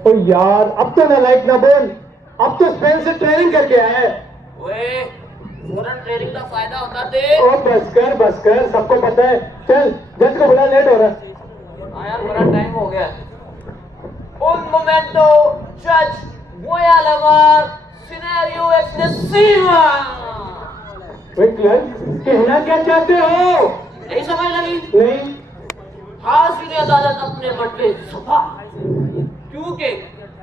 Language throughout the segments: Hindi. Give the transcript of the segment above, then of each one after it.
ओ यार अब तो नालायक ना बोल, अब तो स्पेन से ट्रेनिंग करके आया है। ओए फौरन ट्रेनिंग का फायदा होता थे। ओ बस कर, सबको पता है। चल जज को बुला, लेट हो रहा है। हाँ यार बड़ा टाइम हो गया। Un momento, judge, voy a llamar scenario excesiva। वही क्लर्क, कहना क्या चाहते हो? नहीं समझ लगी? नहीं। हाजिर अदालत अपने बदले सफा, क्योंकि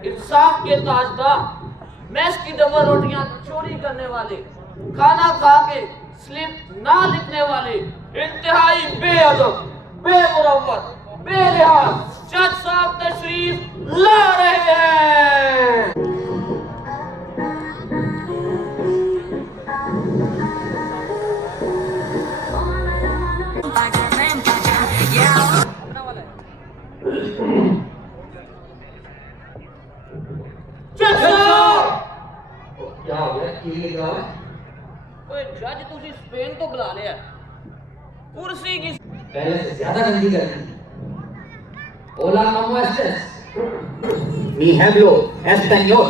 इंसाफ के ताजदार, मैस की डबल रोटियां चोरी करने वाले, खाना खा के स्लिप ना लिखने वाले, इंतहाई बेअदब, बेमुरव्वत, बेलिहाज जज साहब तशरीफ ला रहे हैं। क्या हो गया? की लिखा है? ओए जज तुसी स्पेन तो बुला लिया, कुर्सी की पहले से ज्यादा गंदी कर दी। Hola, ¿cómo estás? Mi hablo español।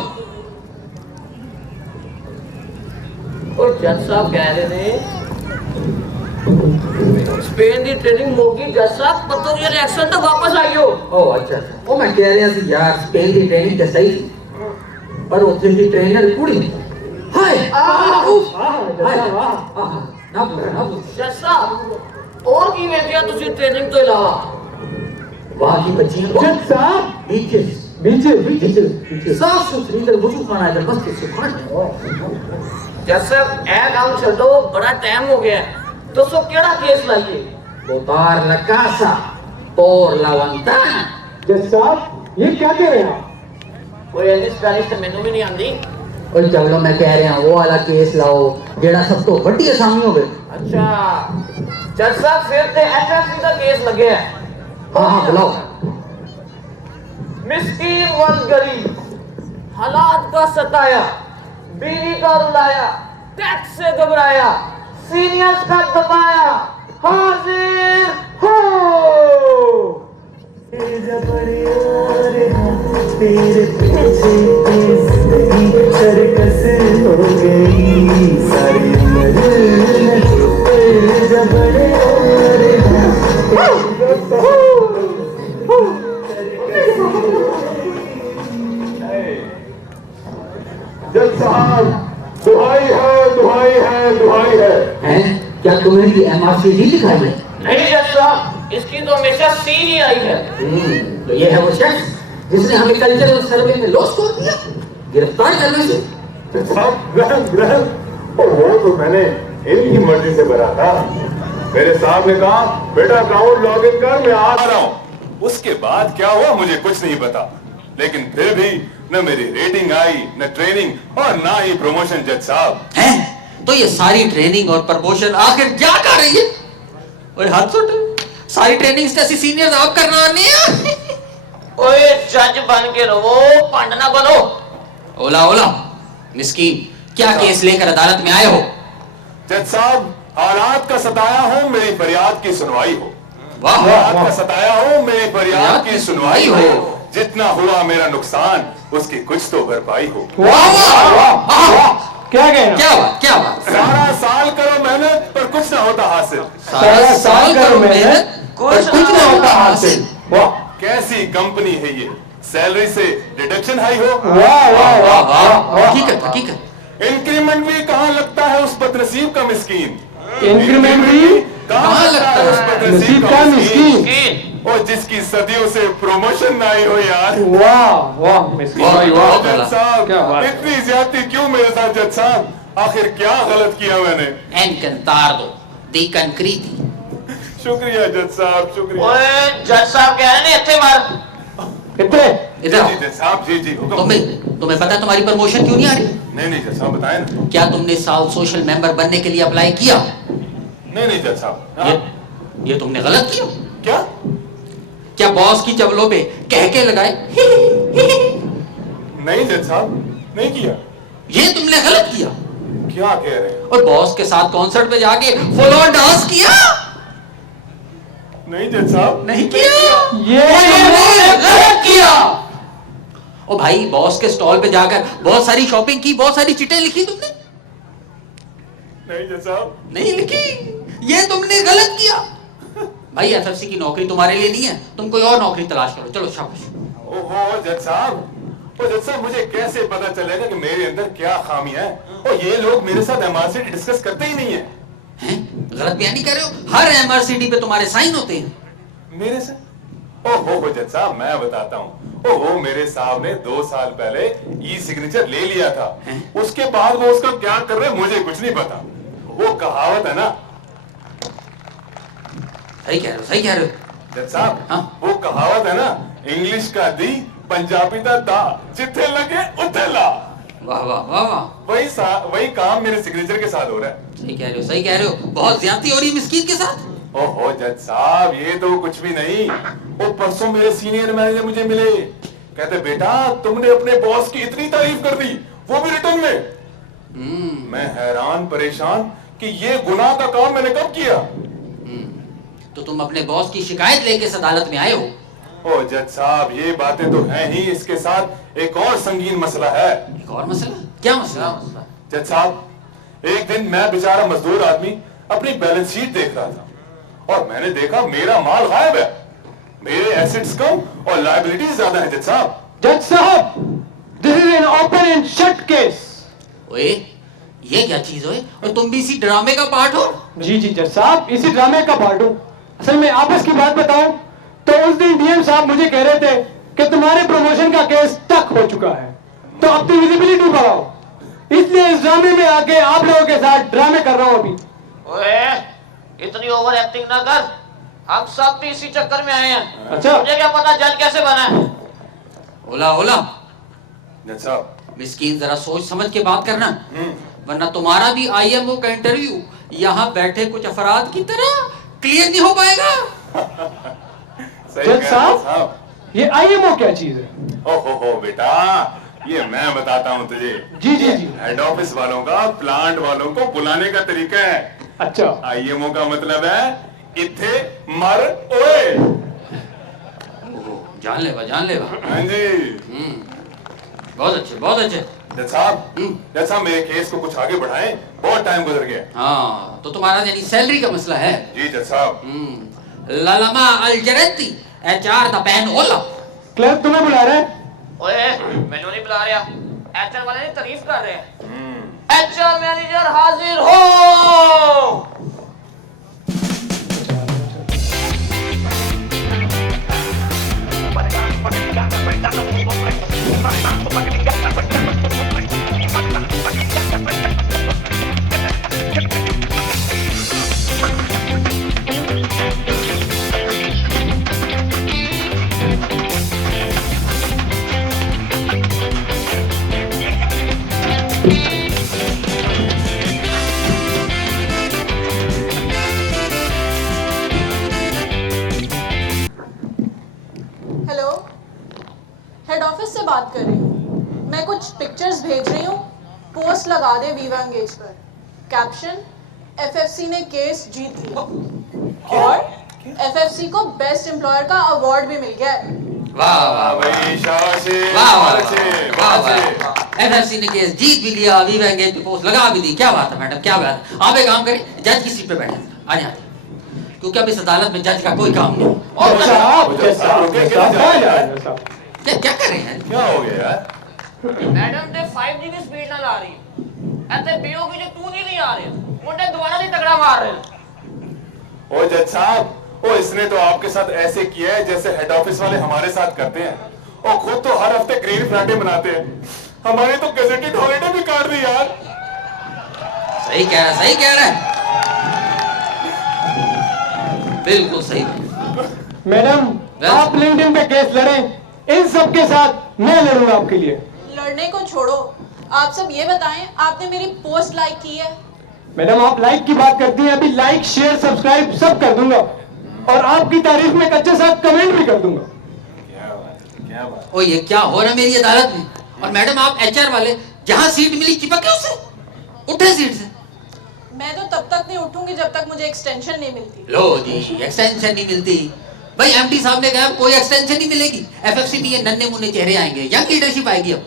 और जज साहब कह रहे ने स्पेन की ट्रेनिंग मोगी। जज साहब पतो ये रिएक्शन तो वापस आइयो। ओह अच्छा, वो मैं कह रहा था यार स्पेन की ट्रेनिंग तो सही थी, पर उत्थे की ट्रेनर कुड़ी हाय ना बोल। जज साहब और की वेखिया तुसी ट्रेनिंग तो इलावा? वहां की बच्चियां जज साहब बीचेस साफ सुथरी इधर वजू खाना है बस के सुखाना। जज साहब ए काम छड्डो, बड़ा टाइम हो गया है। दोस्तों केड़ा केस लाइए? बोतार ला casa por la ventana। जज साहब ये क्या कह रहे हैं आप? कोई ऐसी स्पेलिश तो मैनू भी नहीं आंदी। और चलो मैं कह रहा हूं वो वाला केस लाओ जेड़ा सब तो बड़ी आसामी होवे। अच्छा जज साहब फिर ते एचएससी का केस लगे है। हां बुलाओ। मिस्कीन वन गरीब, हालात का सताया, बीवी का रुलाया, टैक्स से घबराया, सीनियर्स का दबाया, हाजिर हो। तेरे पीछे सर्कस हो गई सारी जज साहब दुहाई है। हैं क्या तुम्हें भी एमआरसी नहीं दिखाई है? नहीं जज साहब, इसकी तो हमेशा सी ही आई है। तो ये है वो शख्स जिसने हमें कल्चरल सर्वे में लॉस कर दिया गिरफ्तार करने से। जज साहब ग्रहण और वो तो मैंने इनकी मर्जी से भरा था। मेरे साहब ने कहा बेटा अकाउंट लॉग इन कर, मैं आ रहा हूँ। उसके बाद क्या हुआ मुझे कुछ नहीं पता, लेकिन फिर भी न मेरी रेटिंग आई, न ट्रेनिंग और ना ही प्रमोशन। जज साहब हैं तो ये सारी ट्रेनिंग और प्रमोशन आखिर क्या कर रही है? और हाथ सुट सारी ट्रेनिंग जैसी सीनियर्स आप करना नहीं। ओए जज बन के रहो, पंड ना बनो। ओला मिस्कीन क्या केस लेकर अदालत में आए हो? जज साहब हालात का सताया हूँ, मेरी फरियाद की सुनवाई हो। वाह हालात का सताया हूँ, मेरी फरियाद की सुनवाई हो। जितना हुआ मेरा नुकसान उसकी कुछ तो भरपाई हो। क्या कह क्या बात सारा साल करो मेहनत पर कुछ ना होता हासिल। सारा साल करो मेहनत कुछ ना होता हासिल। वाह कैसी कंपनी है ये, सैलरी से डिडक्शन हाई हो। वाह हकीकत। इंक्रीमेंट भी कहाँ लगता है उस बदनसीब का मिस्कीन। इंक्रीमेंट भी कहाँ लगता है उस बदनसीब का मिस्कीन। और जिसकी सदियों से प्रमोशन ना आई हो यार। वाह जज साहब क्या बात है। इतनी ज्यादती क्यों मेरे साथ जज साहब? आखिर क्या गलत किया मैंने? एनकंतार दो दीकन क्रीति। शुक्रिया जज साहब, शुक्रिया। ओए जज साहब कह रहे हैं इत्थे मार। इधर आओ। जी जज साहब, जी हुक्म। तुम्हें पता है तुम्हारी प्रमोशन क्यों नहीं आ रही? नहीं जज साहब बताएं ना। क्या तुमने साल सोशल मेंबर बनने के लिए अप्लाई किया? नहीं जज साहब। ये तुमने गलत किया। क्या बॉस की चवलों पे कह के लगाए? नहीं जज साहब, नहीं किया। ये तुमने गलत किया। क्या कह रहे हैं? और बॉस के साथ कॉन्सर्ट पे जाके फुल ऑन डांस किया? नहीं जज साहब, नहीं किया। ये गलत किया। ओ भाई, बॉस के स्टॉल पे जाकर बहुत सारी शॉपिंग की, बहुत सारी चिट्ठियां लिखी तुमने? नहीं जज साहब। नहीं लिखी, ये तुमने गलत किया। भाई एफएफसी की नौकरी तुम्हारे लिए नहीं है, तुम कोई और नौकरी तलाश करो। चलो शाबाश। ओहो जज साहब, ओ जज साहब मुझे कैसे पता चलेगा कि मेरे अंदर क्या खामी है? और ये लोग मेरे साथ एमआरसीडी डिस्कस करते ही नहीं है। हैं? गलत बयानी कर रहे हो? हर एमआरसीडी पे तुम्हारे साइन होते हैं। मेरे से? ओहो जज साहब मैं बताता हूँ। ओहो मेरे साहब ने 2 साल पहले ई सिग्नेचर ले लिया था। उसके बाद वो उसका क्या कर रहे मुझे कुछ नहीं पता। वो कहावत है ना, सही कह रहे हो, सही कह रहे हो। जज साहब हाँ? वो कहावत है ना, इंग्लिश का दी पंजाबी का दा, जिथे लगे उथे ला। वाह वाह वाह वाह। वही काम मेरे सिग्नेचर के साथ हो रहा है। सही कह रहे हो, सही कह रहे हो। बहुत ज्यादती हो रही है मिस्कीन के साथ। ओहो जज साहब ये तो कुछ भी नहीं। वो परसों मेरे सीनियर मैनेजर मुझे मिले, कहते बेटा तुमने अपने बॉस की इतनी तारीफ कर दी, वो भी रिटर्न में। मैं हैरान परेशान कि ये गुनाह का काम मैंने कब किया। तो तुम अपने बॉस की शिकायत लेके इस अदालत में आए हो? ओ जज साहब ये बातें तो हैं ही, इसके साथ एक और संगीन मसला है। एक और मसला? क्या मसला? जज साहब एक दिन मैं बेचारा मजदूर आदमी अपनी बैलेंस शीट देख रहा था और मैंने देखा मेरा माल गायब है। मेरे एसेट्स कम और लायबिलिटीज ज्यादा है। जज साहब, जज साहब, this is an open and shut case. ओए ये क्या चीज है? और तुम भी इसी ड्रामे का पार्ट हो? जी जी जज साहब, इसी ड्रामे का पार्ट हूँ। असल में आपस की बात बताऊं तो उस दिन डीएम साहब मुझे कह रहे थे कि तुम्हारे प्रमोशन का केस तक हो चुका है, तो अपनी विजिबिलिटी बढ़ाओ। इसलिए इस ड्रामे में आके आप लोगों के साथ ड्रामे कर रहा हूँ अभी। ओए इतनी ओवर एक्टिंग ना कर, हम सब भी इसी चक्कर में आए हैं। अच्छा। मुझे क्या पता जज कैसे बना है। ओला ओला, जज साहब मिस्कीन जरा सोच समझ के बात करना, वरना तुम्हारा भी आईएमओ का इंटरव्यू यहाँ बैठे कुछ अफराद की तरह क्लियर नहीं हो पाएगा। सही जज कह साहब? रहे हो ये आईएमओ क्या चीज है? ओहो बेटा ये मैं बताता हूँ तुझे। जी जी जी। हेड ऑफिस वालों का प्लांट वालों को बुलाने का तरीका है। अच्छा। आईएमओ का मतलब है इथे मर ओए। जान लेवा, जान लेवा। हाँ जी बहुत अच्छे, बहुत अच्छे। जज साहब मेरे केस को कुछ आगे बढ़ाएं, बहुत टाइम गुजर गया। हाँ तो तुम्हारा यानी सैलरी का मसला है? जी जज साहब। ललमा अलजरती एचआर द पैन ओला। क्लर्क तुम्हें बुला रहे हैं। ओए मैंने नहीं बुला रहा, एचआर वाले ने तारीफ कर रहे हैं। एचआर मैनेजर हाजिर हो। हेलो, हेड ऑफिस से बात कर रही हूँ। मैं कुछ पिक्चर्स भेज रही हूँ, पोस्ट लगा दे वीवा एंगेज पर। कैप्शन, एफएफसी ने केस जीत लिया और एफएफसी को बेस्ट एम्प्लॉयर का अवार्ड भी मिल गया है। वाह वाह भाई शाबाशी, वाह वाह शाबाशी, वाह शाबाशी। वाह। एफएफसी ने केस जीत भी लिया, वीवा एंगेज पे पोस्ट लगा भी दी। क्या बात है मैडम, क्या बात है। आप एक काम करें, जज की सीट पे बैठे आ जाए, क्योंकि अब इस अदालत में जज का कोई काम नहीं। जज साहब, जज साहब, रुके, जज साहब, क्या जा रहा है? जज साहब। क्या क्या कर रहे हैं? क्या हो गया यार? मैडम ने 5G की स्पीड ना ला रही ऐसे बीओ की जो 2G नहीं आ रही, मुंडे दोबारा नहीं तगड़ा मार रहे। ओ जज साहब, ओ इसने तो आपके साथ ऐसे किया है जैसे हेड ऑफिस वाले हमारे साथ करते हैं। और खुद तो हर हफ्ते ग्रीन फ्राइडे मनाते हैं, हमारे तो गजेटेड हॉलिडे भी काट दी यार। सही कह रहा है, सही कह रहा है, बिल्कुल सही। मैडम आप लिंक्डइन पे केस लड़ें, इन सब के साथ मैं लड़ूंगा आपके लिए। लड़ने को छोड़ो, आप सब ये बताएं, आपने मेरी पोस्ट लाइक की है? मैडम आप लाइक की बात करती हैं, अभी लाइक शेयर सब्सक्राइब सब कर दूंगा और आपकी तारीफ में कच्चे साथ कमेंट भी कर दूंगा। क्या बात, क्या बात। ओ ये क्या हो रहा है मेरी अदालत में? और मैडम आप एचआर वाले, जहां सीट मिली चिपके उससे, उठे सीट से। मैं तो तब तक नहीं उठूंगी जब तक मुझे एक्सटेंशन नहीं मिलती। लो जी, एक्सटेंशन नहीं मिलती। भाई एमडी साहब ने कहा कोई एक्सटेंशन नहीं मिलेगी, एफएफसी में ये नन्हे मुन्ने चेहरे आएंगे, यंग लीडरशिप आएगी। अब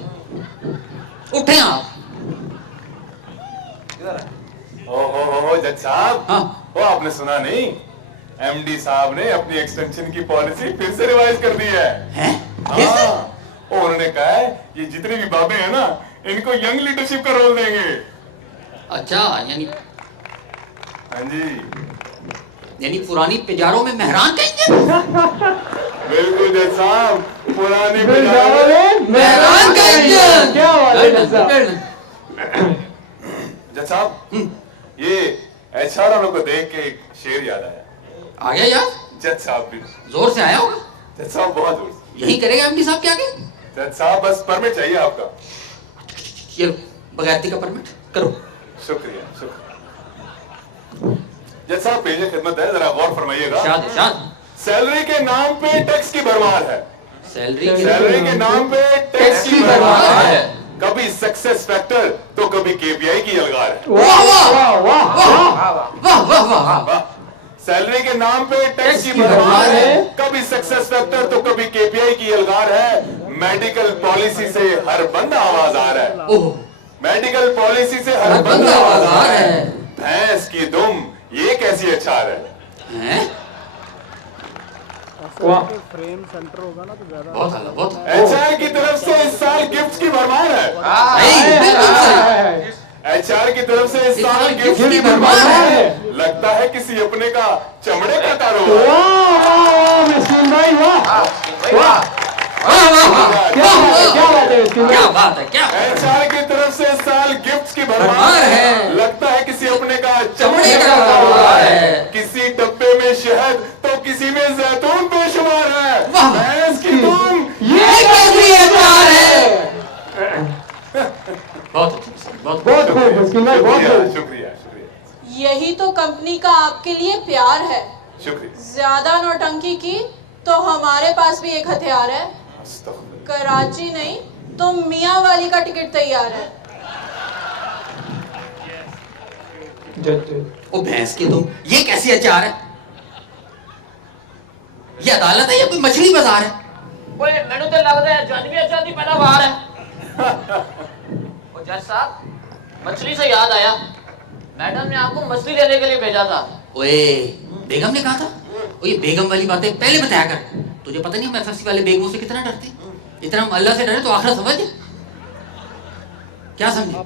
उठे आप। ओ जज साहब, हाँ। वो आपने सुना नहीं, एमडी साहब ने अपनी एक्सटेंशन की पॉलिसी फिर से रिवाइज कर दी है। हैं? फिर से? हाँ, उन्होंने कहा है ये जितने भी बाबे हैं ना, इनको यंग लीडरशिप का रोल देंगे। अच्छा, हाँ जी, यानी पुरानी पिजारों में मेहरान कहेंगे। बिल्कुल जज साहब, पुराने बिरजाओ में मेहरान कहेंगे। क्या बात है जज साहब? जज साहब, ये एचआर वालों को देख के एक शेर याद आया। आ गया यार, जज साहब भी, जोर से आया होगा। जज साहब बहुत जोर से। यही करेगा एमडी साहब के आगे। जज साहब बस परमिट चाहिए आपका। ये लो, बगैरती का परमिट करो। शुक्रिया शुक्रिया। जज साहब पेश खिदमत है, जरा गौर फरमाइएगा। शाद सैलरी के नाम पे टैक्स की भरमार है। सैलरी के नाम पे टैक्स की भरमार है। कभी सक्सेस फैक्टर तो कभी केपीआई की अलगार है। वाह वाह वाह वाह वाह वाह वाह वाह। सैलरी के नाम पे टैक्स की भरमार है, कभी सक्सेस फैक्टर तो कभी केपीआई की अलगार है। मेडिकल पॉलिसी से हर बंदा आवाज आ रहा है। ओह, मेडिकल पॉलिसी से हर बंदा आवाज आ रहा है। भैंस की दुम, ये कैसी अचार है? हैं? वाह। बहुत आला, बहुत आला। एचआर की तरफ से इस साल गिफ्ट की भरमार है। सही, बिल्कुल सही। एचआर की तरफ से इस साल गिफ्ट की भरमार भरमार है। है। लगता है किसी अपने का चमड़े का कारोबार। वाह वाह मिस्किन भाई, वाह वाह। वाह वाह वाह। क्या बात है मिस्किन क्या भाई? बात है, क्या एचआर की तरफ से इस साल गिफ्ट की भरमार भरमार है। है। लगता है किसी अपने का चमड़े का कारोबार है। किसी डब्बे में शहद तो किसी में जैतून बेशुमार है। वाह। भैंस की दुम, ये कैसी अचार है? बहुत अच्छी, बहुत बहुत खूब मिस्किन भाई, बहुत शुक्रिया खूब। शुक्रिया शुक्रिया यही तो कंपनी का आपके लिए प्यार है। शुक्रिया। ज्यादा नौटंकी की तो हमारे पास भी एक हथियार है। अस्तगफुरुल्लाह। कराची नहीं तो मियाँ वाली का टिकट तैयार है। ओ भैंस की तुम, ये कैसी अचार है? ये अदालत है या कोई मछली बाजार है? ओए मैंने तो लग रहा है जानवी अच्छा दी पैदावार है। ओ जज साहब, मछली से याद आया, मैडम ने आपको मछली लेने के लिए भेजा था। ओए, बेगम ने कहा था। ओ ये बेगम वाली बातें पहले बताया कर। तुझे पता नहीं हम एफएफसी वाले बेगमों से कितना डरते? इतना हम अल्लाह से डरे तो आखिरत समझ। क्या समझे?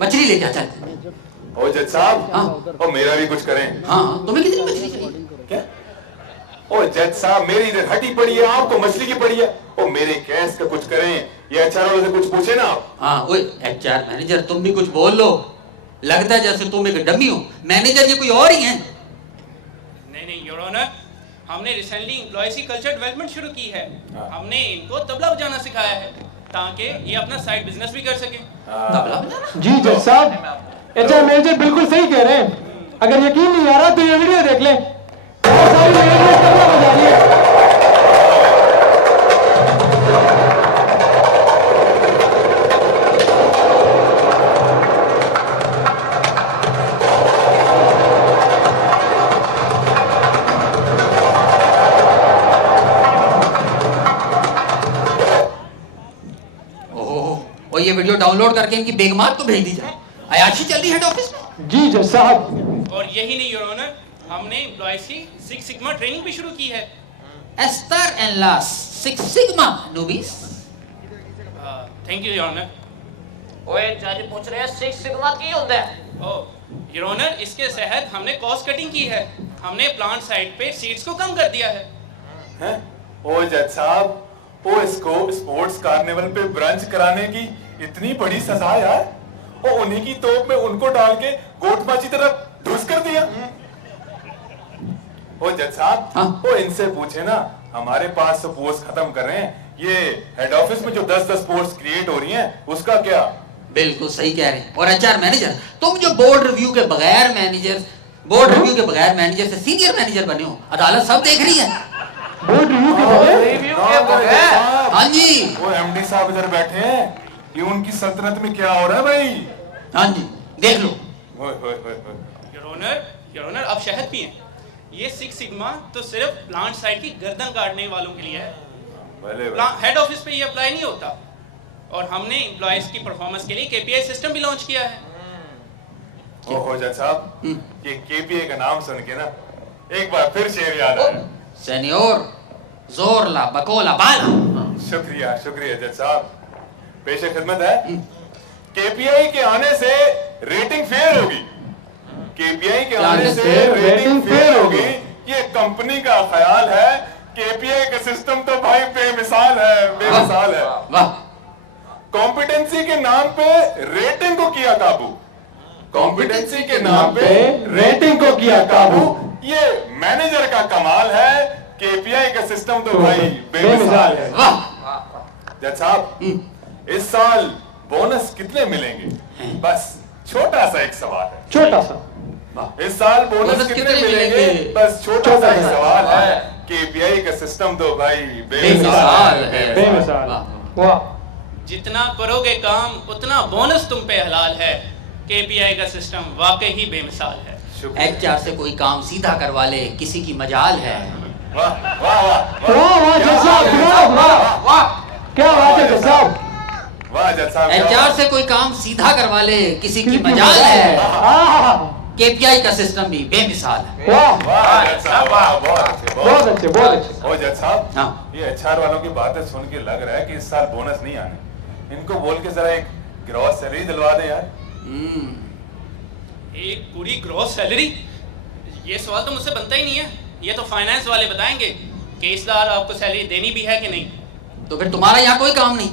मछली लेके आ चल। ओ जज साहब, हाँ। ओ मेरा भी कुछ करें। हाँ, तुम्हें कितनी मछली चाहिए? क्या? ओ जज साहब, मेरी इधर हड्डी पड़ी है, आपको मछली की पड़ी है। ओ मेरे केस का कुछ करें, ये एचआर वालों से कुछ पूछे ना आप। हाँ, ओए एचआर मैनेजर तुम भी कुछ बोल लो। लगता है जैसे तुम एक डमी हो। मैनेजर ये कोई और ही है। नहीं योर ऑनर, हमने रिसेंटली एम्प्लॉयज कल्चर डेवलपमेंट शुरू की है। हमने इनको तबला बजाना सिखाया है ताकि ये अपना साइड बिजनेस भी कर सके। तबला बजाना? जी जज साहब, एचआर मैनेजर बिल्कुल सही कह रहे हैं। अगर यकीन नहीं आ रहा तो ये वीडियो देख लें। बहुत सारी लेडीज तबला बजा रही है। और ये वीडियो डाउनलोड करके इनकी बेगमात को भेज दी जाए। अयाशी चल रही है हेड ऑफिस में। जी जज साहब। और यही नहीं योर ऑनर, हमने एम्प्लॉयज की सिक्स सिग्मा ट्रेनिंग भी शुरू की है। एस्तर एंड लास सिक्स सिग्मा नूबीस। Thank you your honour. ओए जज पूछ रहे हैं सिक्स सिग्मा की होता है? ओह योर ऑनर, इसके तहत हमने कॉस्ट कटिंग की है। हमने प्लांट साइड पे सीट्स को कम कर दिया है। हैं? ओ जज साहब, ओ इसको स्पोर्ट्स कार्निवल पे ब्रंच कराने की इतनी बड़ी सजा यार। ओ उन्हीं की तोप में उनको डाल के गोटमाची तरफ ढूस कर दिया। ओ जज साहब, हाँ? ओ इनसे पूछे ना, हमारे पास पोस्ट खत्म कर रहे हैं, ये हेड ऑफिस में जो 10-10 पोस्ट क्रिएट हो रही हैं, उसका क्या? बिल्कुल सही कह रहे हैं। और एचआर मैनेजर, तुम जो बोर्ड रिव्यू के बगैर मैनेजर से सीनियर मैनेजर बने हो, अदालत सब देख रही है। बोर्ड रिव्यू के बगैर? रिव्यू के बगैर? हाँ जी, वो एमडी साहब इधर बैठे हैं, ये उनकी सल्तनत में क्या हो रहा है भाई? हाँ जी, देख लो। ओए, ओए, ओए, ओए। योर ऑनर अब शहद पिए। ये 6 सिग्मा तो सिर्फ प्लांट साइड की गर्दन काटने वालों के लिए है। भले हेड ऑफिस पे ये अप्लाई नहीं होता। और हमने एम्प्लॉयज की परफॉर्मेंस के लिए केपीआई सिस्टम भी लॉन्च किया है। ओहो जज साहब, ये केपीआई का नाम सुन के ना एक बार फिर शेर याद आया। सेनियोर, जोर ला बकोला बाला। शुक्रिया शुक्रिया जज साहब, पेशे खिदमत है। केपीआई के आने से रेटिंग फेयर होगी। केपीआई के आने से रेटिंग फेयर होगी, ये कंपनी का ख्याल है। केपीआई का सिस्टम तो भाई बेमिसाल है, बेमिसाल है। वाह, कॉम्पिटेंसी के नाम पे रेटिंग को किया काबू। कॉम्पिटेंसी के नाम पे रेटिंग को किया काबू, ये मैनेजर का कमाल है। केपीआई का सिस्टम तो भाई बेमिसाल है। वाह। जज साहब, इस साल बोनस कितने मिलेंगे? बस छोटा सा एक सवाल है। छोटा सा। इस साल बोनस कितने मिलेंगे? बस छोटा सा एक सवाल है। केपीआई का सिस्टम तो भाई बेमिसाल है। बेमिसाल। वाह। जितना करोगे काम उतना बोनस तुम पे हलाल है। केपीआई का सिस्टम वाकई ही बेमिसाल है। एचआर से कोई काम सीधा करवा ले, किसी की मजाल है। वाह वाह वाह वाह वाह जज साहब, वाह वाह वाह, क्या बात है जज साहब। वाह जज साहब, एचआर से कोई काम सीधा करवा ले, किसी की मजाल है। आहा, केपीआई का सिस्टम भी बेमिसाल है। वाह वाह जज साहब, वाह बहुत अच्छे, बहुत अच्छे, बहुत अच्छे। ओ जज साहब, हाँ। ये एचआर वालों की बातें सुन के लग रहा है कि इस साल बोनस नहीं आने। इनको बोल के जरा एक ग्रॉस सैलरी दिलवा दे यार। एक पूरी ग्रॉस सैलरी? ये सवाल तो मुझसे बनता ही नहीं है। ये तो फाइनेंस वाले बताएंगे कि इस बार आपको सैलरी देनी भी है कि नहीं। तो फिर तुम्हारा यहाँ कोई काम नहीं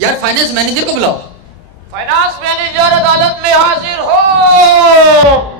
यार, फाइनेंस मैनेजर को बुलाओ। फाइनेंस मैनेजर अदालत में हाजिर हो।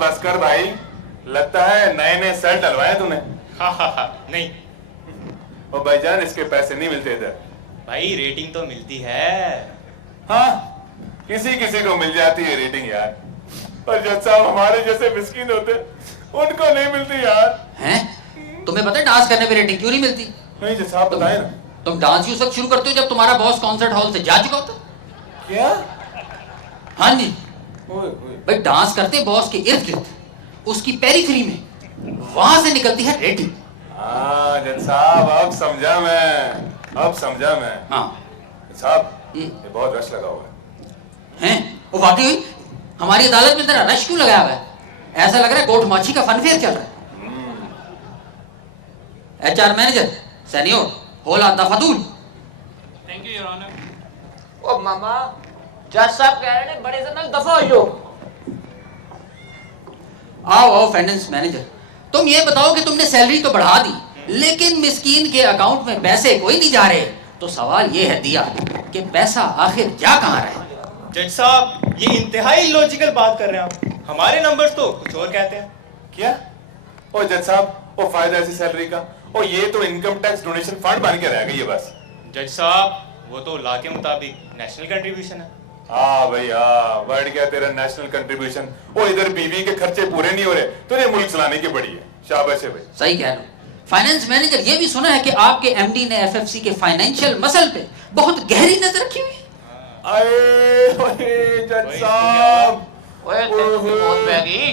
बस कर भाई, लगता है नए नए सेल डलवाए तूने। नहीं ओ भाईजान, इसके पैसे नहीं मिलते इधर। भाई, रेटिंग तो मिलती है। हाँ, किसी किसी को मिल जाती है रेटिंग यार, पर जज साहब हमारे जैसे मिस्किन होते उनको नहीं मिलती यार। हैं? तुम्हें पता है डांस करने पे रेटिंग क्यों नहीं मिलती? नहीं जज साहब, बताए ना। तुम डांस ही उस वक्त शुरू करते हो जब तुम्हारा बॉस कॉन्सर्ट हॉल से जा चुका होता। क्या? हाँ जी ओए ओए, भाई, डांस करते बॉस के इर्द गिर्द, उसकी पेरीफेरी में, वहां से निकलती है रेटिंग। हाँ जज साहब, अब समझा मैं, अब समझा मैं। हाँ जज साहब, ये बहुत रश लगा हुआ है। हैं? वो वाकई हुई हमारी अदालत में तेरा रश क्यों लगाया हुआ है? ऐसा लग रहा है गोट माछी का फन फेयर चल रहा है। एचआर मैनेजर सेनियोर, होला दफादुल। Thank you your honour. ओ मामा, जज साहब कह रहे हैं बड़े से ना दफा हो। आओ आओ फाइनेंस मैनेजर, तुम ये बताओ कि तुमने सैलरी तो बढ़ा दी, लेकिन मिस्कीन के अकाउंट में पैसे कोई नहीं जा रहे। तो सवाल ये है दिया कि पैसा आखिर जा कहाँ रहा है? जज साहब, ये इंतहाई लॉजिकल बात कर रहे हैं आप। हमारे नंबर्स तो कुछ और कहते हैं। क्या? ओ जज साहब, वो फायदा ऐसी सैलरी का, और ये तो इनकम टैक्स डोनेशन फंड बन के रह गई है बस। जज साहब, वो तो लॉ के मुताबिक नेशनल कंट्रीब्यूशन है। हाँ भाई हाँ, बढ़ गया तेरा नेशनल कंट्रीब्यूशन। वो इधर बीवी के खर्चे पूरे नहीं हो रहे, तो ये मुल्क चलाने की बड़ी है। शाबाश है भाई। सही कह रहे हो। फाइनेंस मैनेजर, ये भी सुना है कि आपके एमडी ने एफएफसी के फाइनेंशियल मसल पे बहुत गहरी नजर रखी हुई है। अरे जज साहब, ओए बहुत महंगी।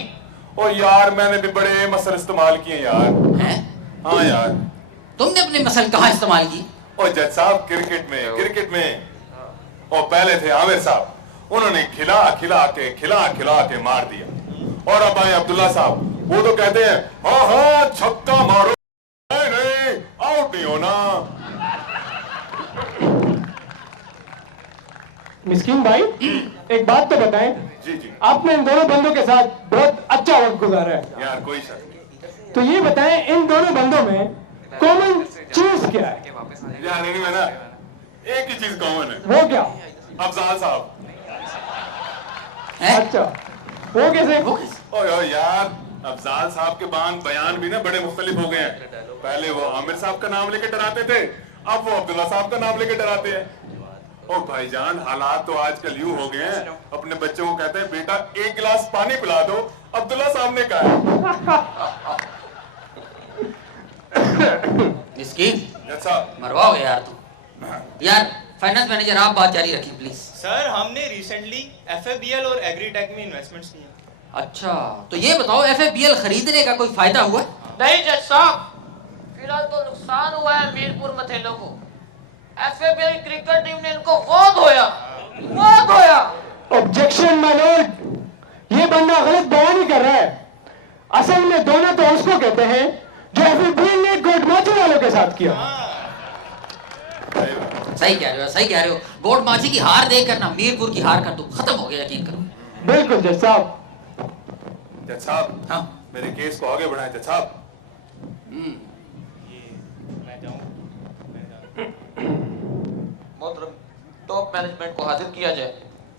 ओ यार, मैंने भी बड़े मसल इस्तेमाल किए यार। हैं? हाँ यार। तुमने अपने मसल कहाँ इस्तेमाल की? ओ जज साहब, क्रिकेट में और पहले थे आमिर साहब, उन्होंने खिला खिला के मार दिया। और अब आए अब्दुल्ला साहब, वो तो कहते हैं हाँ हाँ छक्का मारो, नहीं आउट नहीं होना। मिस्किन भाई, एक बात तो बताएं, जी जी आपने इन दोनों बंदों के साथ बहुत अच्छा वक्त गुजारा है। यार, कोई शक नहीं। तो ये बताएं, इन दोनों बंदों में कॉमन चीज क्या है? यार इनमें ना एक ही चीज कॉमन है। वो क्या? अफजाल साहब। हैं? अच्छा, वो कैसे? वो कैसे? ओए यार, अफजाल साहब के बयान भी ना बड़े मुख्तलिफ हो गए हैं। पहले वो आमिर साहब का नाम लेके डराते थे, अब वो अब्दुल्ला साहब का नाम लेके डराते हैं। ओ भाईजान, हालात तो आजकल यूं हो गए हैं, अपने बच्चों को कहते हैं बेटा एक गिलास पानी पिला दो, अब्दुल्ला साहब ने कहा मिस्कीन, अच्छा मरवाओगे यार तुम। यार फाइनेंस मैनेजर, आप बात जारी रखें प्लीज। सर हमने रिसेंटली FABL और एग्रीटेक में इन्वेस्टमेंट्स किए। अच्छा, तो ये बताओ FABL खरीदने का कोई फायदा हुआ? नहीं जज साहब, फिलहाल तो नुकसान हुआ है मीरपुर मथेलों को। FABL क्रिकेट टीम ने इनको वो धोया। ऑब्जेक्शन माय लॉर्ड, ये बंदा गलत बयान ही कर रहा है। असल में दोनों तो उसको कहते हैं जो FABL ने गोडमाची वालों के साथ किया। सही कह रहे हो, सही कह रहे हो। गोड माची की हार देख कर ना मीरपुर की हार का तो खत्म हो गया, यकीन करो। बिल्कुल जज साहब। जज साहब, हाँ, मेरे केस को आगे बढ़ाएं जज साहब। मोहतरम, टॉप मैनेजमेंट को हाजिर किया जाए।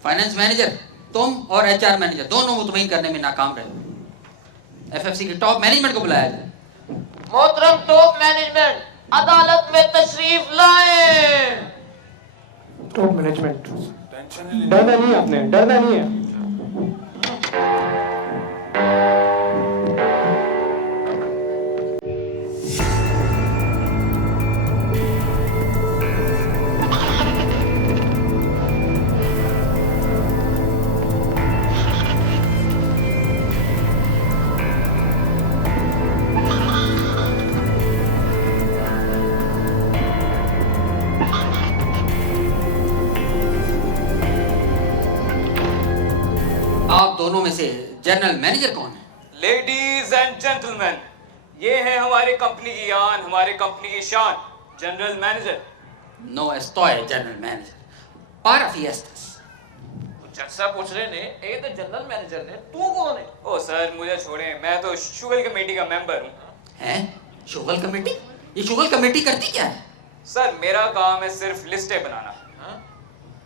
फाइनेंस मैनेजर, तुम और HR मैनेजर दोनों मुतमईन करने में नाकाम रहे। FFC की टॉप मैनेजमेंट को बुलाया जाए। मोहतरम टॉप मैनेजमेंट, अदालत में तशरीफ लाए। टॉप मैनेजमेंट, टेंशन नहीं लेनी। डरना नहीं है आपने, डरना नहीं है। आप दोनों में से जनरल मैनेजर कौन है? लेडीज एंड जेंटलमैन, ये है हमारी कंपनी की आन, हमारी कंपनी की शान, general manager. No estoy general manager, para fiestas। जज साहब पूछ रहे ने, ये तो जनरल मैनेजर ने, तू कौन है? ओ सर मुझे छोड़ें, मैं तो शुगर कमेटी का मेंबर हूँ। हैं? शुगल कमेटी? ये शुगल कमेटी करती क्या है? सर मेरा काम है सिर्फ लिस्टें बनाना।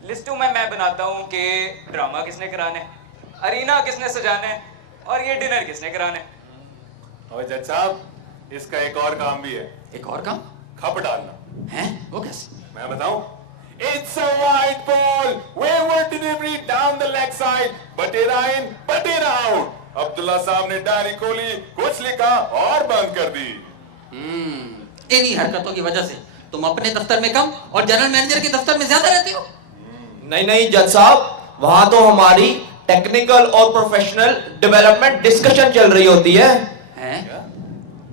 लिस्टों में मैं बनाता हूँ कि ड्रामा किसने कराने, अरीना किसने सजाने और ये डिनर किसने कराने। और जज साहब, इसका एक और काम भी है। एक और काम? खप डालना। हैं? वो कैसे? मैं बताऊं? It's a white ball, wayward delivery down the leg side, Batera in, Batera out। Abdullah साहब ने डायरी खोली, कुछ लिखा और बंद कर दी। इन्हीं हरकतों की वजह से तुम अपने दफ्तर में कम और जनरल मैनेजर के दफ्तर में ज्यादा रहते हो। नहीं जज साहब, वहां तो हमारी टेक्निकल और प्रोफेशनल डेवलपमेंट डिस्कशन चल रही होती है। हैं?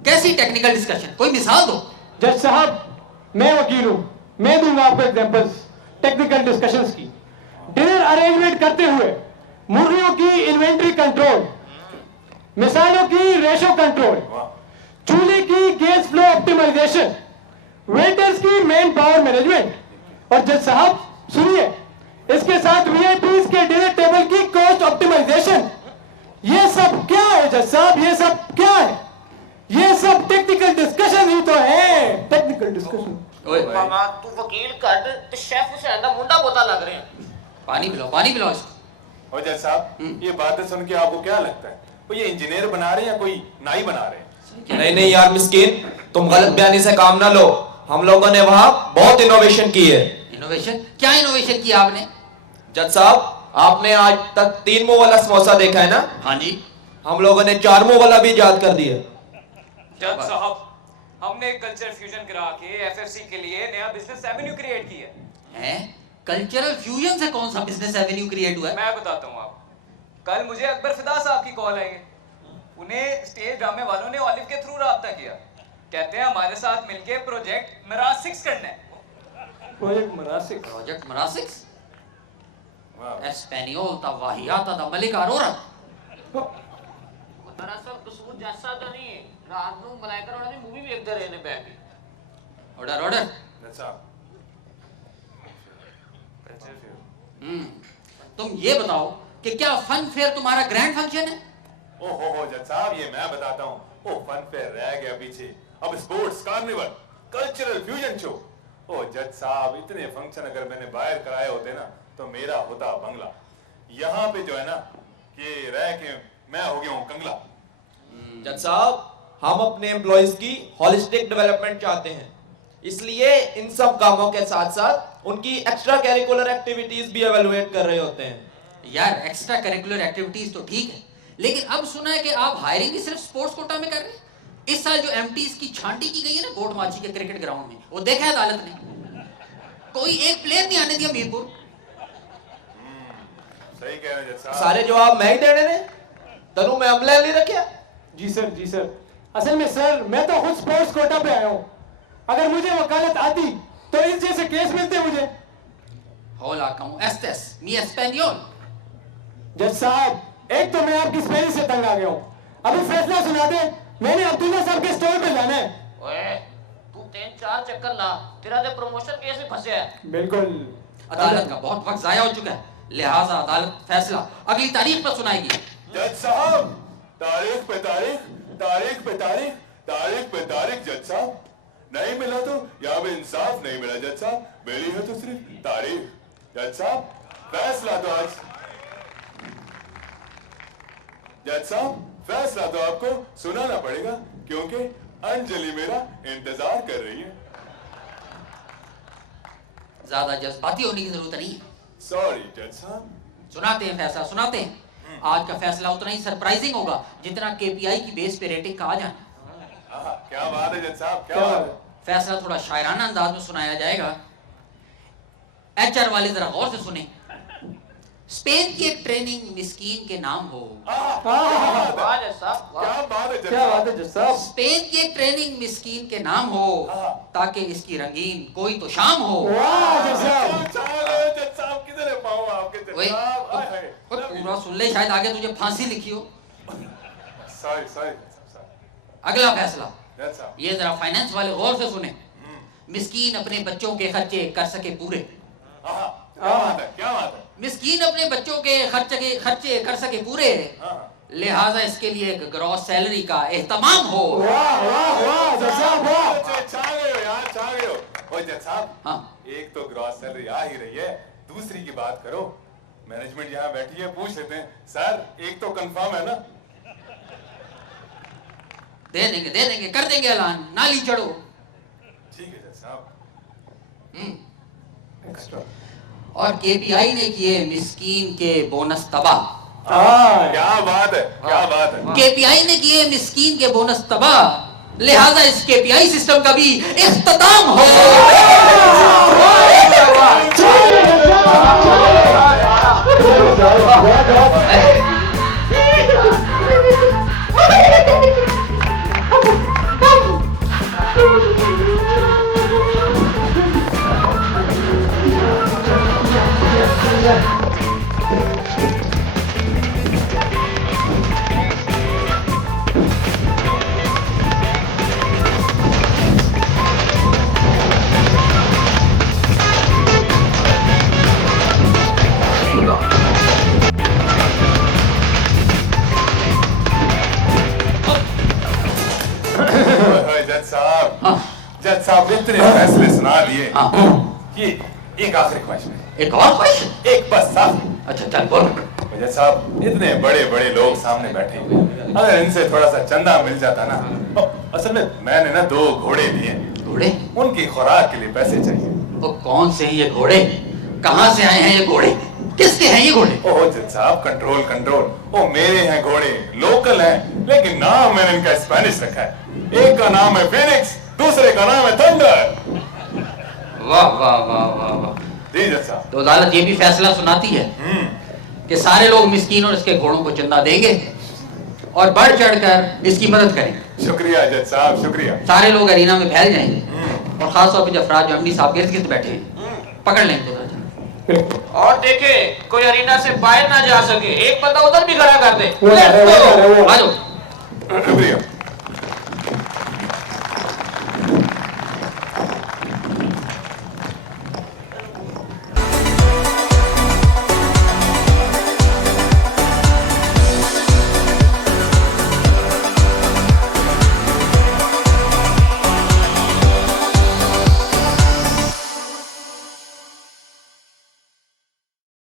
कैसी टेक्निकल डिस्कशन? कोई मिसाल दो। जज साहब, मैं वकील हूँ, मैं दूंगा आपको एग्जांपल्स टेक्निकल डिस्कशंस की। डिनर अरेंजमेंट करते हुए मुर्गियों की इन्वेंट्री कंट्रोल, मिसालों की रेशो कंट्रोल, चूल्हे की गैस फ्लो ऑप्टिमाइजेशन, वेटर्स की मैन पावर मैनेजमेंट और जज साहब सुनिए, इसके साथ VIPs के डिनर टेबल की कॉस्ट ऑप्टिमाइजेशन। ये सब क्या है जज साहब? ये सब क्या है? ये सब टेक्निकल डिस्कशन ही तो है, टेक्निकल डिस्कशन। ओए, मामा तू वकील कट ते शेफ हुसैन दा मुंडा बोता लग रहे हैं। पानी पिलाओ इसको। और जज साहब, ये बातें सुन के आपको क्या लगता है? वो ये इंजीनियर बना रहे हैं या कोई नाई बना रहे हैं? नहीं यार मिस्किन, तुम गलत बयानी से काम ना लो। हम लोगों ने वहां बहुत इनोवेशन की है। इनोवेशन? क्या इनोवेशन किया आपने? जज साहब, आपने आज तक 3 मुंह वाला समोसा देखा है ना? हाँ जी। हम लोगों ने 4 मुंह वाला भी इजाद कर दिया। जज साहब, हमने कल्चर फ्यूजन करा के FFC के लिए नया बिजनेस एवेन्यू क्रिएट किया हैं? कल्चरल फ्यूजन से कौन सा बिजनेस एवेन्यू क्रिएट हुआ है? मैं बताता हूँ आपको। कल मुझे अकबर फिदा साहब की कॉल आई है। उन्हें स्टेज ड्रामे वालों ने ऑलिव के थ्रू राब्ता किया। कहते हैं हमारे साथ मिलके प्रोजेक्ट मिराज 6 करना है। प्रोजेक्ट मरासिक्स? एस्पेनियोल ता वाहियाता दा मलिक अरोरा। दरअसल कसूर जैसा तो नहीं है, रात को मलाइका उन्होंने मूवी भी देखते रहने बैठ के। ऑर्डर। जज साहब, तुम ये बताओ कि क्या फन फेयर तुम्हारा ग्रैंड फंक्शन है? ओहो जज साहब, ये मैं बताता हूँ। ओ फन फेयर रह गया पीछे, अब sports carnival, cultural fusion show. ओ जज साहब, इतने फंक्शन अगर मैंने बाहर कराए होते ना तो मेरा होता बंगला। यहाँ पे जो है ना कि रह के मैं हो गया हूँ कंगला। जज साहब, हम अपने एम्प्लॉइज की होलिस्टिक डेवलपमेंट चाहते हैं, इसलिए इन सब कामों के साथ साथ उनकी एक्स्ट्रा करिकुलर एक्टिविटीज भी एवेलुएट कर रहे होते हैं। यार एक्स्ट्रा करिकुलर एक्टिविटीज तो ठीक है, लेकिन अब सुना है कि आप हायरिंग भी सिर्फ स्पोर्ट्स कोटा में कर रहे हैं। इस साल जो एमटीज की छांटी की गई है ना गोटमाची के क्रिकेट ग्राउंड में, वो देखा है अदालत ने, कोई एक प्लेयर नहीं आने दिया मीरपुर। सही कह रहे हैं जज साहब। सारे जवाब मैं ही देने ने, तनु मैं अमले नहीं रखा। जी सर, जी सर। असल में सर मैं तो खुद स्पोर्ट्स कोटा पे आया हूँ, अगर मुझे वकालत आती तो इस जैसे केस मिलते मुझे। होला कम एस्टेस मी एस्पेनियोल। जज साहब, एक तो मैं आपकी स्पेलिंग से तंग आ गया हूँ, अभी फैसला सुना दे, मैंने अब्दुल्ला साहब के स्टोर पे जाना है। ओए, तू 3-4 चक्कर ला, तेरा तो प्रमोशन केस में फंसे है। बिल्कुल। अदालत का बहुत वक्त जाया हो चुका है, लिहाजा अदालत फैसला अगली तारीख पर सुनाएगी। जज साहब, तारीख पे तारीख, तारीख पे तारीख, तारीख पे तारीख जज साहब। नहीं मिला तो यहाँ पे इंसाफ नहीं मिला जज साहब, मिली है तो सिर्फ तारीख। जज साहब, फैसला तो आज। जज साहब, फैसला तो आपको सुनाना पड़ेगा क्योंकि अंजलि मेरा इंतजार कर रही है। ज्यादा जज्बाती होने की जरूरत नहीं है। सॉरी जज साहब। सुनाते हैं फैसला, सुनाते हैं। आज का फैसला उतना ही सरप्राइजिंग होगा जितना केपीआई की बेस पे रेटिंग का आ जाना। क्या बात है जज साहब, क्या बात है। फैसला थोड़ा शायराना अंदाज में सुनाया जाएगा। एचआर वाले जरा गौर से सुने। स्पेन की एक ट्रेनिंग मिस्कीन के नाम हो। वाह जज साहब, वाह। क्या बात है क्या बात है जज साहब। स्पेन की एक ट्रेनिंग मिस्कीन के नाम हो ताकि इसकी रंगीन कोई तो शाम हो। वाह जज साहब। जज साहब किधर है पाऊँ आपके जज ओए, साहब। आए हाय। पूरा सुन ले, शायद आगे तुझे फांसी लिखी हो। सॉरी सॉरी अगला फैसला, जज साहब। ये जरा फाइनेंस वाले गौर से सुने। मिस्कीन अपने बच्चों के खर्चे कर सके पूरे। क्या बात है, क्या बात है। मिस्कीन अपने बच्चों के खर्चे कर सके पूरे, लिहाजा इसके लिए एक ग्रॉस सैलरी का एहतमाम हो। वाह वाह वाह जज साहब, वाह। छा गए हो यार, छा गए हो। ओए जज साहब, हाँ। एक तो ग्रॉस सैलरी आ ही रही है, दूसरी की बात करो। मैनेजमेंट यहाँ बैठी है, पूछ लेते हैं। सर एक तो कंफर्म है ना? दे देंगे, कर देंगे ऐलान, नाली चढ़ो। ठीक है जज साहब। एक्स्ट्रा। और केपीआई ने किए मिस्कीन के बोनस तबाह। क्या बात है, क्या बात है। केपीआई ने किए मिस्कीन के बोनस तबाह, लिहाजा इस केपीआई सिस्टम का भी इख्तिताम हो। जज साहब इतने फैसले सुना दिए। ये एक आखिरी ख्वाहिश है। एक और ख्वाहिश? एक बस साहब। अच्छा चल बोल। जज साहब इतने बड़े बड़े लोग सामने बैठे हुए, अगर इनसे थोड़ा सा चंदा मिल जाता ना। तो असल में मैंने ना 2 घोड़े दिए। घोड़े? उनकी खुराक के लिए पैसे चाहिए। वो कौन से हैं ये घोड़े? कहाँ से आए हैं ये घोड़े? किसके हैं ये घोड़े? ओह जज साहब, कंट्रोल कंट्रोल। ओ मेरे हैं घोड़े, लोकल हैं, लेकिन नाम मैंने इनका स्पेनिश रखा है। एक का नाम है फिनिक्स, दूसरे का नाम है थंडर। वाह वाह वाह वाह वाह। जी जज साहब। तो अदालत ये भी फैसला सुनाती है कि सारे लोग मिस्कीन और इसके घोड़ों को चंदा देंगे और बढ़ चढ़कर इसकी मदद करेंगे। शुक्रिया जज साहब, शुक्रिया। सारे लोग अरीना में फैल जाएंगे और खास तौर पर अफराद जो अमनी साहब गिर्द गिर्द बैठे हैं पकड़ लेंगे। और देखे कोई अरीना से बाहर ना जा सके, एक बंदा उधर भी खड़ा कर दे। आ जाओ। शुक्रिया।